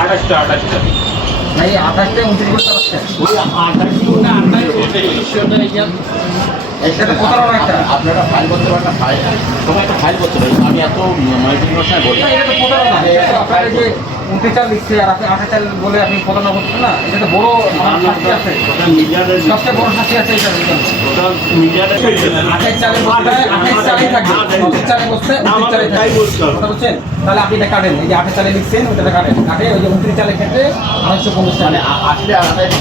আঠাশটা আঠাশটা এই আঠাশটা উনত্রিশ আপনারা ফাইল করতে পারেন ফাইল তোমার একটা ফাইল করতে পারেন। আমি এত বলি আপনার যে উনত্রিশ চাল লিখছে আর আপনি আঠাশ চাল বলে আপনি প্রতারণা করছেন না এটা তো বড় শাস্তি আছে। সবচেয়ে বড় শাস্তি আছে এটা আঠাশ আঠাশ থাকবে। উনত্রিশ উনত্রিশ কথা তাহলে আপনি এটা কাটেন। এই যে আঠাশ চালে লিখছেন ওইটা কাটেন। কাটে ওই যে উনত্রিশ চালের ক্ষেত্রে আড়াইশো পঞ্চাশ মানে টাকা আ- আসলে আঠাশটা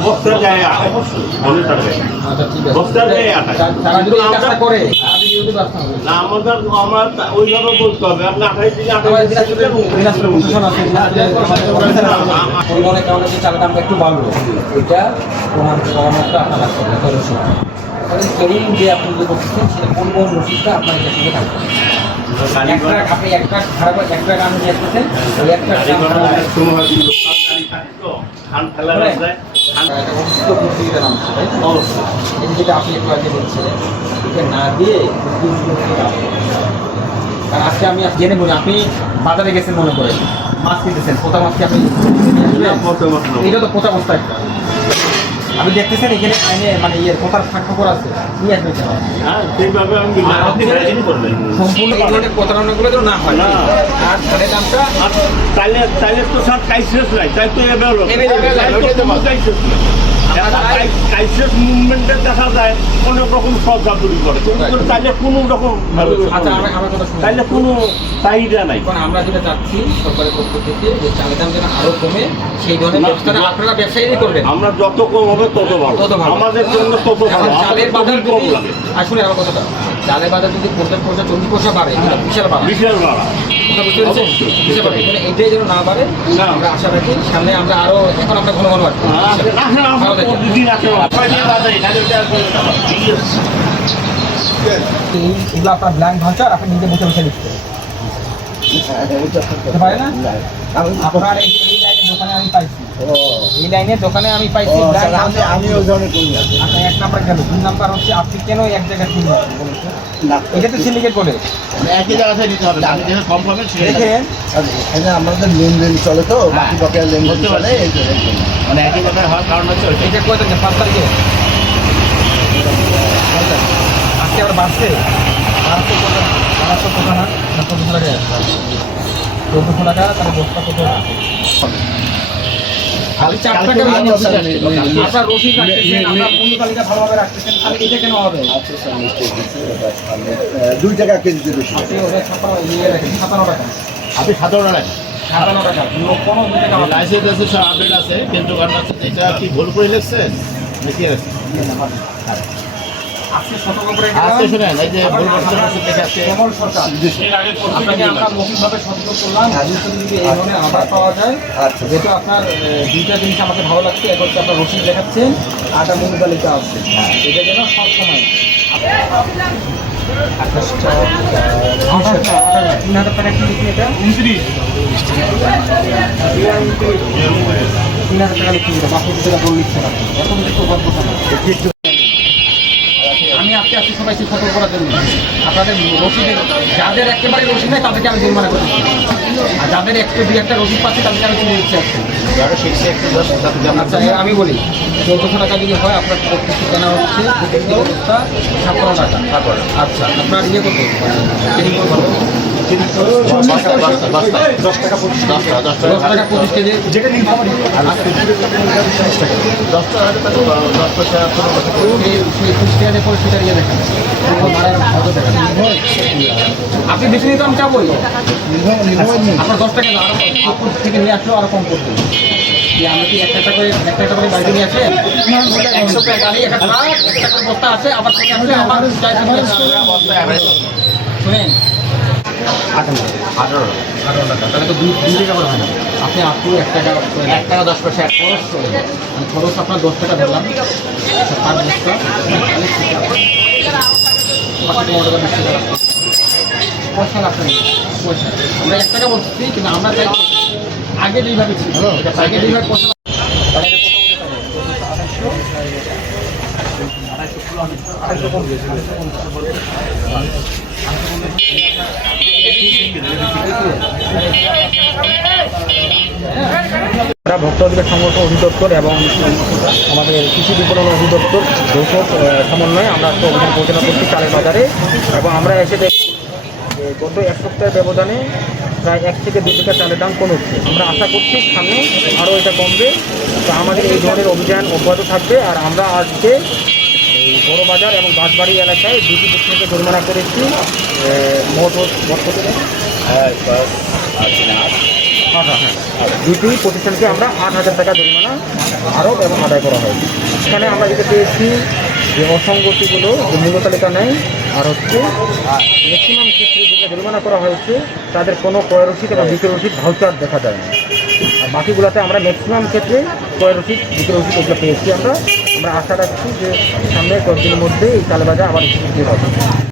বস্তার গায়ে অবশ্যই আচ্ছা ঠিক আছে বস্তার গায়ে আঠাশ। তারা যদি এই কাজটা করে না আমাদের আমরা ওইভাবে বলতে হবে। আপনি আঠাশ থেকে আবার আঠাশ দিনাজপুরে দিনাজপুরে প্রশাসন আছে। পরিবহনের কারণে যে চালের দামটা একটু বাড়লো এটা প্রমাণ করানো একটা আপনার এই যে আপনি যে করতেছেন সেটা পরিবহন রসিদটা আপনার কাছে সঙ্গে থাকবে। আপনি এক ট্রাক ভাড়া করে এক ট্রাক আমি নিয়ে আসতেছেন ওই এক ট্রাক অসুস্থ প্রতিযোগিতা নামছে তাই? অবশ্যই এই যেটা না দিয়ে। আর আজকে আমি জেনে বলি আপনি বাজারে গেছেন মনে করেন মাছ কিনতেছেন পোতা মাছ কি আপনি না, না। এটা তো পোতা মাছটা একটা আপনি দেখতেছেন এখানে আইনে মানে ইয়ে কথার স্বাক্ষর করা আছে নিয়ে আসবেন হ্যাঁ সম্পূর্ণ এই ধরনের প্রতারণাগুলো যেন না হয়। না। আর ধানের দামটা তাহলে তাইলে তাইলে তো স্যার কাইসেস নাই তাই তো এবার হলো দেখা যায় অনেক রকম করে। তাইলে কোনো রকম আমার আমার কথা শুনুন। তাইলে কোনো চাহিদা নাই। আমরা যেটা চাচ্ছি সরকারের পক্ষ থেকে যে চালের দাম যেন আরও কমে সেই ধরনের ব্যবস্থাটা আপনারা ব্যবসায়ীরাই করবেন। আমরা যত কম হবে তত ভালো। আমাদের জন্য তত ভালো। এখন চালের বাজার কম লাগে। আসুন আমার কথাটা। চালের বাজার যদি পঞ্চাশ পয়সা চল্লিশ পয়সা বাড়ে বিশাল বাড়ে বিশাল ভাড়া কথা বুঝতে পেরেছেন অবশ্যই। বিশাল বাড়ে এটাই যেন না বাড়ে না। আমরা আশা রাখি। সামনে আমরা আরও এখন আমরা ঘন। প্রতিদিন এগুলো আপনার ব্ল্যাঙ্ক আপনি নিজে বসে বসে লিখতে হতে পারে না? আপনার এই এই লাইনের দোকানে আমি পাইছি। এই লাইনের দোকানে আমি পাইছি। আমি ওই ধরনের করি না। এক নাম্বার গেল দুই নাম্বার হচ্ছে আপনি কেন এক জায়গায় কিনবেন না। এটা তো সিন্ডিকেট বলে। একই জায়গা থেকে নিতে হবে আমি যেখানে কম পাবেন দেখেন। এখানে আমাদের লেনদেন চলে তো বাকি বকেয়া লেনদেন চলে মানে একই জায়গায় হওয়ার কারণ হচ্ছে। এটা কয় তারিখে? পাঁচ তারিখে? আজকে আবার বাড়ছে? বাড়ছে বাড়াচ্ছে না? চোদ্দশো টাকা চোদ্দশো টাকা তাহলে বস্তা কত? খালি টাকা আচ্ছা। স্যার, আপনার রসিদ রাখতেছেন আপনার পূর্ণ তালিকা ভালোভাবে রাখতেছেন খালি এটা কেন হবে? আচ্ছা, দুই টাকা কেজিতে বেশি। আপনি ওদের ছাপানো রাখেন সাতান্ন টাকা। আপনি সাধারণ রাখেন সাতান্ন টাকা কোনো টাকা লাইসেন্স আছে সব আপডেট আছে কিন্তু ঘটনা হচ্ছে এটা কি ভুল করে লিখছেন? নাকি আছে আজকে। শুনেন এই যে আপনাকে আমরা মৌখিকভাবে সতর্ক করলাম ভবিষ্যতে যদি এই ধরনের আবার পাওয়া যায় আচ্ছা। যেহেতু আপনার দুইটা জিনিস আমাকে ভালো লাগছে এক হচ্ছে আপনার রসিদ দেখাচ্ছেন একটা মূল তালিকা আছে এটা যেন সবসময় তিন হাজার টাকা কি লিখি এটা? তিন হাজার টাকা লিখি এটা বাকি টাকা বল লিখছে না এখন গল্প আজকে আজকে সবাইকে সতর্ক করার জন্য। আপনাদের রসিদের যাদের একেবারে রসিদ নেই তাদেরকে আমি জরিমানা করছি আর যাদের একটু দুই একটা রসিদ পাচ্ছি তাদেরকে আমি কিনে দিচ্ছি আচ্ছা আমি বলি চৌদ্দশো টাকা যদি হয় আপনার প্রত্যেকটি কেনা হচ্ছে সাতশো ছাপ্পান্ন টাকা। আচ্ছা আপনার ইয়ে কত? দশ টাকা টাকা টাকা পঁচিশ দশ টাকা আপনি বেশি নিতে আমি চাবই। আপনার দশ টাকা থেকে নিয়ে আসলেও আরও কম করতে যে আমরা কি একটা করে একটা একটা করে বাড়িতে নিয়ে আসেন একশো একটা বস্তা আছে, আবার average শুনেন আঠারো। আঠারো আঠারো টাকা। তাহলে তো দুই দুই টাকা করে হয় না। আপনি আপনি এক টাকা এক টাকা দশ পয়সা এক খরচ করে আমি খরচ আপনার দশ টাকা ধরলাম। আচ্ছা পার পনেরো টাকা। বিশ টাকা পয়সা লাগবে পয়সা। আমরা এক টাকা বলছি কিন্তু আমরা চাই আগে যেইভাবে ছিল। আগে যেইভাবে পয়সা পারে? আড়াইশো কম দিয়েছে, আড়াইশো কম। আমরা ভক্ত অধিকার অধিদপ্তর এবং আমাদের কৃষি বিপণন অধিদপ্তর যৌথ সমন্বয়ে আমরা একটা অভিযান পরিচালনা করছি চালের বাজারে এবং আমরা এসে দেখি গত এক সপ্তাহের ব্যবধানে প্রায় এক থেকে দুই টাকা চালের দাম কমেছে আমরা আশা করছি সামনে আরও এটা কমবে। তো আমাদের এই ধরনের অভিযান অব্যাহত থাকবে আর আমরা আজকে বড় বাজার এবং বাঁশবাড়ি এলাকায় দুটি প্রতিষ্ঠানকে জরিমানা করেছি। মোট মোট দুটি প্রতিষ্ঠানকে আমরা আট হাজার টাকা জরিমানা আরোপ এবং আদায় করা হয় এখানে আমরা যেটা পেয়েছি যে অসঙ্গতিগুলো, যে মূল্য তালিকা নেই, আর হচ্ছে ম্যাক্সিমাম ক্ষেত্রে যেটা জরিমানা করা হয়েছে, তাদের কোনো ক্রয় রসিদ এবং বিক্রয় রসিদ ভাউচার দেখা যায় না আর বাকিগুলোতে আমরা ম্যাক্সিমাম ক্ষেত্রে ক্রয় রসিদ, বিক্রয় রসিদ ওগুলো পেয়েছি আমরা আমরা আশা রাখছি যে সামনে কয়েকদিনের মধ্যে এই চালবাজার আবার হবে।